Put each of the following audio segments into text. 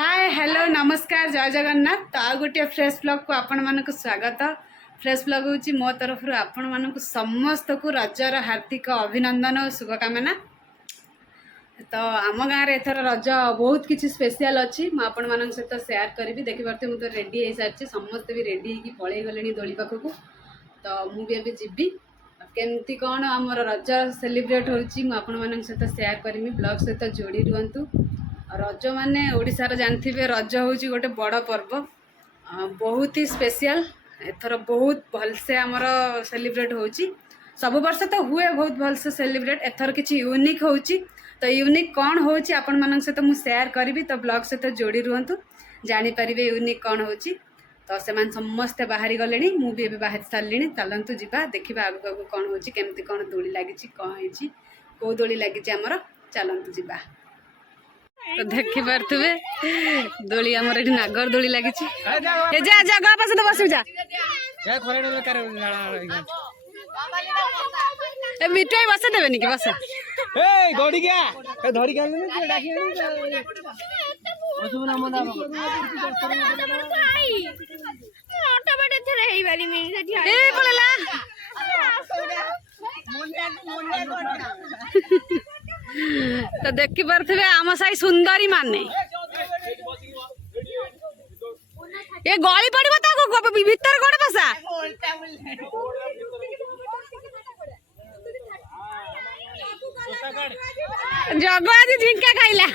Hi hello नमस्कार जय जगन्नाथ। तो आ गोटे फ्रेश ब्लॉग को आपण मानक स्वागत। फ्रेश ब्लॉग हूँ मो तरफ आपण मानक समस्त को रजर हार्दिक अभिनंदन और शुभकामना। तो आम गाँव में एथर रज बहुत किसी स्पेशल अच्छी मुझे आपण मान सहित सेयार करी। देखिपे मुझे तो रेडी हो सारी समस्ते भी रेडी होगी पलि गले दोली पाखक। तो मुझे जीवी केमती कौन आम रज सेलिब्रेट होपण सहित सेयार करी। ब्लॉग सहित जोड़ी रुहतु। रज माने ओडिशार जानते रज हूँ गोटे बड़ पर्व बहुत ही स्पेशल। एथर बहुत भलसे आमर सेलिब्रेट होची। सब वर्ष तो हुए बहुत भलसे सेलिब्रेट, एथर किसी यूनिक होची। तो यूनिक कौन होची आपण मान सहित मुझे सेयार करी। तो ब्लॉग सहित जोड़ी रुहतु जानीपर यूनिक कौन होची। तो से समस्ते बाहरी गले मुझे बाहरी सारे चलतु जा देखा आगू आगू कौन होची केमती कौन दोली लगी कौन है कौ दोली लगी आमर चलतु जा। तो देखी पारे दोली आमर ये नागर दोली लगी जा जा गप तो बस जा मिठाई बस देवे कि बस तो देखी पारे आम साई सुंदरी माने ये गली पड़ो भीतर कौन बसा जग आज झिंका खाइला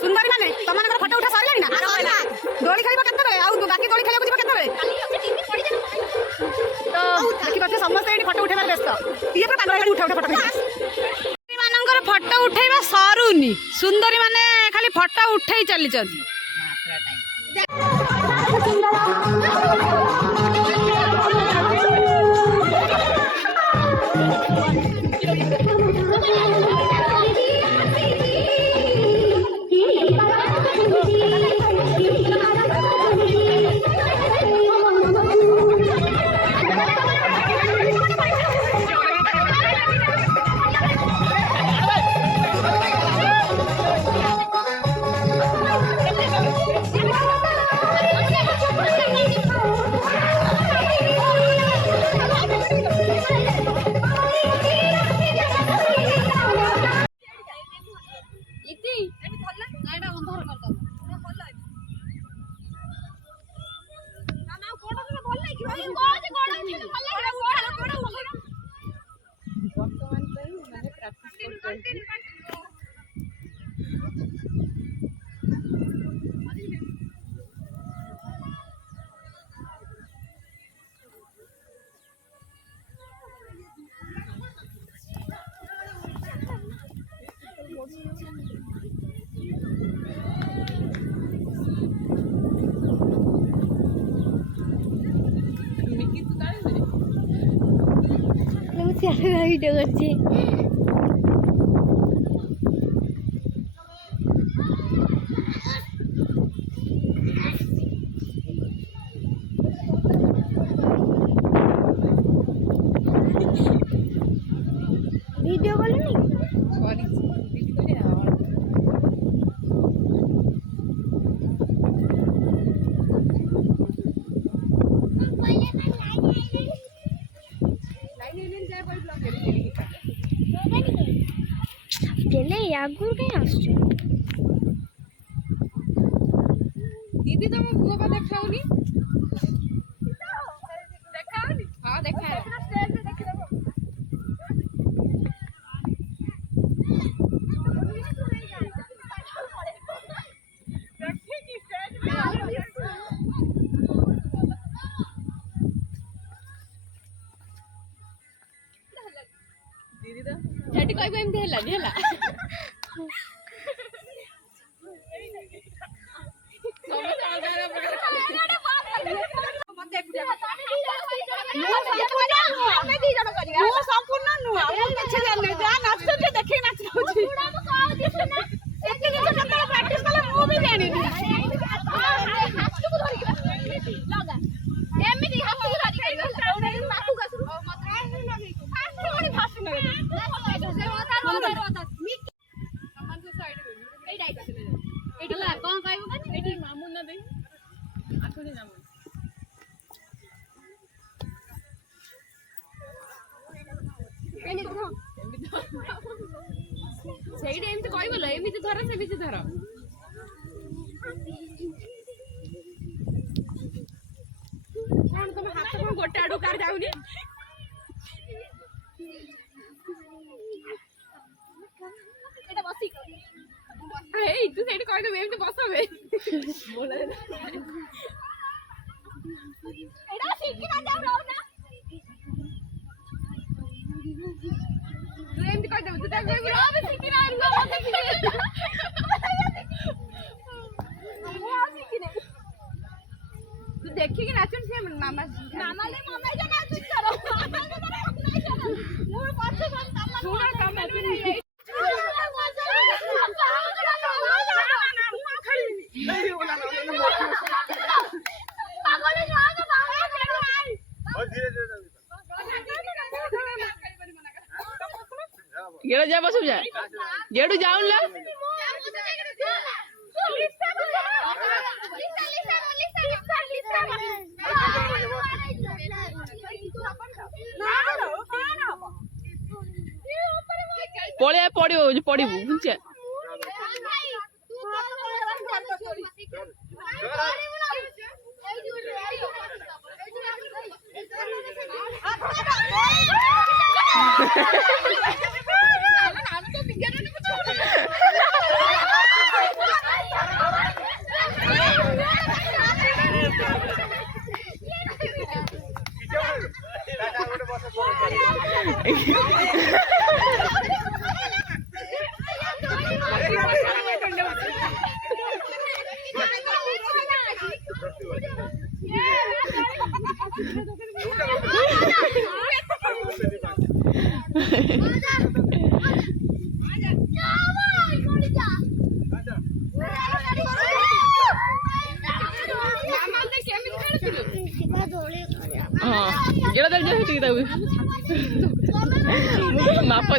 सुंदरी माने तुम फोटो उठा सरलानी ना दोली खेल के बाकी दोली खेल तो देखिए समस्त ये फोटो उठे व्यस्त ये उठा उठा फोटो फोटो उठेबा सरुनी सुंदरी माने खाली फोटो उठे चली वीडियो करछी वीडियो कॉल नहीं आगुर कहीं आसुचे दीदी तुम मुह पर देखाउनी देखाउनी हां देखा स्टेज पे देख लेबो दीदी तो एटी कोई कोई एमती हैलानी हैला संपूर्ण नुआ किसी जाने जा नाच देखे नाच प्रैक्टिस कले मु भी जानी एमिति हाथ को धरि कर माथु गसरु कोनी फास्ट न एटला कोन कहबो कनी एटी मामुन न देई आखोनी जामु एनी धर ସେଇଟା ଏମିତି କହିବଲ ଏମିତି ଧର ସେମିତି ଧର କଣ ତମ ହାତ କଣ ଗୋଟେ ଆଡୁ କାର ଯାଉନି ଏଟା ବସି ହେଇ ତୁ ସେଇଠି କହିଦେ ଏମିତି ବସବେ ଏଟା ଶିଖି ନା ଯାଉ ରହୁ ନା ଏମିତି କହିଦେବୁ ତୁ ତାକୁ କହିବୁ ରହ ଶିଖି ନା ରୁହ ମତେ ତୁ ଦେଖିକି ନାଚୁନି ସେ ମାମା ମାମା ଯେ ନାଚୁଛି କର ମୁଁ ପଛେ ଶୁଣ ତମେ गेड़ जा बस जा गेड़ू जाऊन ला पड़े पड़ो पड़ू बुझे माप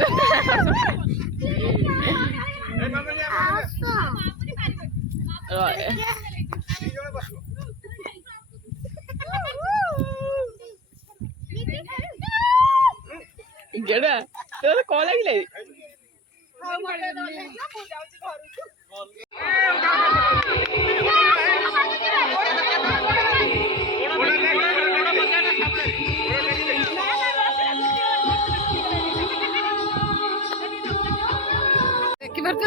गेड़ा तो कौन लगे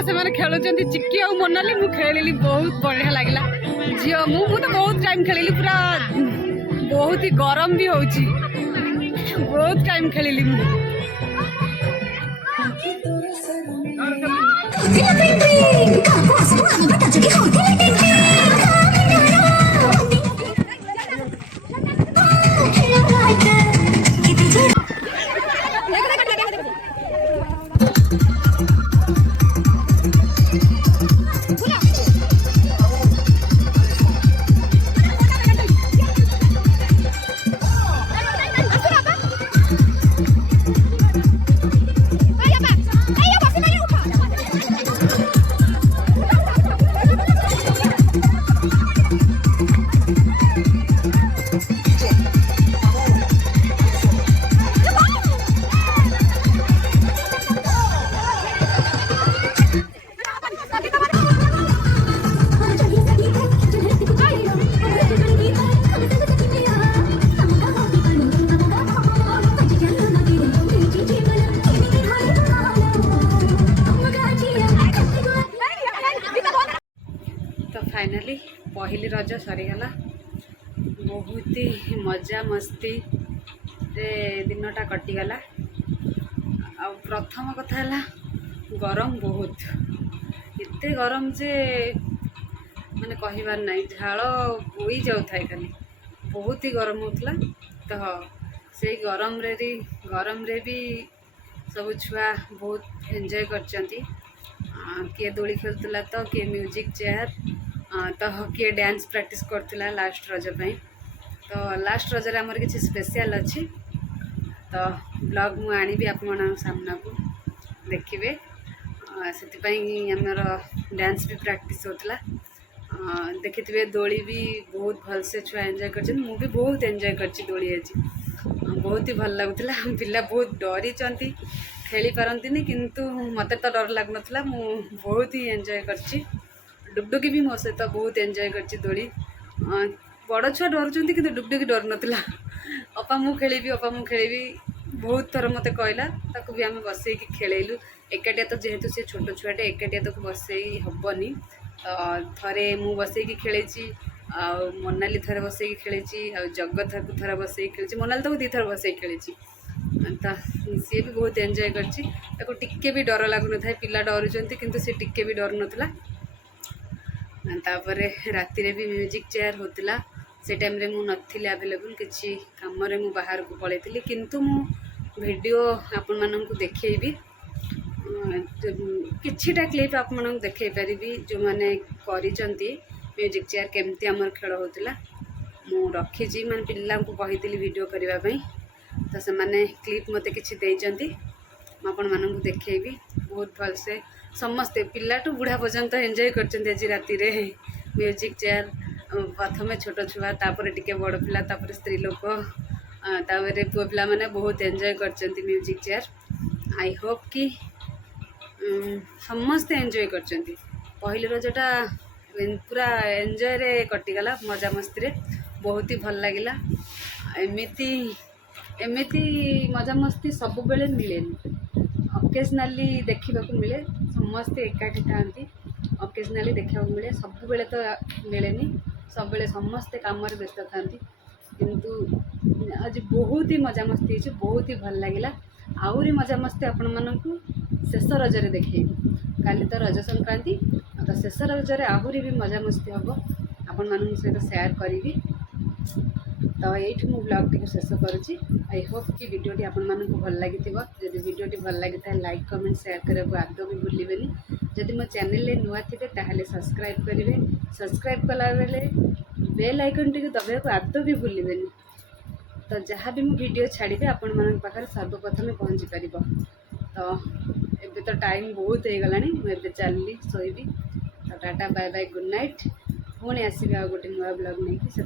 से खेलुंट चिक्की और मोनाली मु खेली बहुत बढ़िया लगला झील मु तो बहुत टाइम खेली पूरा बहुत ही गरम भी होची बहुत टाइम खेली मु फाइनाली पहली रज सरीगला बहुत ही मजा मस्ती रे दिनटा कटिगला आ प्रथम कथा है गरम बहुत एते गरम जे माने कहबार नहीं झाड़ बोई जाऊ खाली बहुत ही गरम होता तो से गरम रे भी सब छुआ बहुत एंजॉय करचंती। किए दोली खेलुला तो किए म्यूजिक चेयर तो किए डांस प्रैक्टिस करथिला लास्ट रज पई। तो लास्ट रज रे हमर किछि स्पेशल अछि तो ब्लॉग मु आनी भी आप सामना को देखिए। से आमर डांस भी प्रैक्टिस होता देखिए। दोली भी बहुत भल से छुआ एंजॉय कर मु भी बहुत एंजॉय कर दोली आज बहुत ही भल लगुला। पिला बहुत डरी खेली पारती किंतु मत तो डर लगुला मु बहुत ही एंजॉय कर डुगडुगी भी मो सहित बहुत एंजॉय कर दोली। बड़ छुआ डरुँच कि डुगडुगी डर नाला अपा मु खेली बहुत थर मत कहला ताकू भी आम बसई खेलु एकाटिया तो जेहेतु सी छोट छुआटे एकाटिया तो बसई हेनी तो थरे मु बसई खेली मोनाली थरे बसई खेली जगत को थर बसई खेली मोनाली तो 2 थर बसई खेली तो सी भी बहुत एंजॉय कर टिके भी डर लगुन था पिला डरुँच किंतु सी टिके भी डर नाला। तापर राति रे भी म्यूजिक चेयर होता से टाइम रे मु नथिली अवेलेबल किसी काम रे मु बाहर को पलैती किंतु मु वीडियो आपण मानक देखैबी किछिटा क्लिप आप देखै पारिबी जो माने करिसंती म्यूजिक चेयर केमती आमर खेल होता मु रखी माने पिल्ला को कहितली वीडियो करबा पई तो से माने क्लिप मते किछि देइचंती आपण मानक देखैबी बहुत भल से समस्ते पिलाटू बुढ़ा पर्यंत एंजॉय करचंती आज राति रे म्यूजिक चेयर। प्रथम छोट छुआ तापर टिके बड़ पिला तापर स्त्री लोक तापर पुआ पिला माने बहुत एंजॉय करचंती म्यूजिक चेयर। आई होप कि समस्ते एंजॉय करचंती। पहले रजटा पूरा एंजॉय रे कटिगला मजा मस्ती रे बहुत ही भल लगिला। एमिति एमिति मजा मस्ती सब बेले मिलेनी अकेजनाली देखा मिले समस्ते एकाठी था अकेजनाली देखा मिले सब बेले तो मिलेनी सब बेले समस्ते काम व्यस्त था किंतु आज बहुत ही मजा मस्ती हो बहुत ही भल लगिला। आहरी मजा मस्ती आपण मानक शेष रजरे देखे काली तो रज संक्रांति तो शेष रजरे आहरी भी मजा मस्ती हम आपण मान सहित सेयार करी। तो ये मु ब्लॉग टी शेष करुँची। आई होप कि वीडियोटी आपण मानक भल लगी जदि वीडियोटी भल लगी था लाइक कमेंट शेयर करने को आदौ भी भूलें। जदि मो चैनल रे नुआ थे ताहले सब्सक्राइब करेंगे सब्सक्राइब कला बेले बेल आइकन टी दबाया को आदौ भी भूलें तो जहाँ भी मु वीडियो छाड़े आपण मान पाखे सर्वप्रथम पहुँची पार। तो एबे तो टाइम बहुत हो गलानी मुझे चलली शोबी तो tata bye bye good night पुणी आसबि आ गोटे नुआ ब्लॉग नहीं से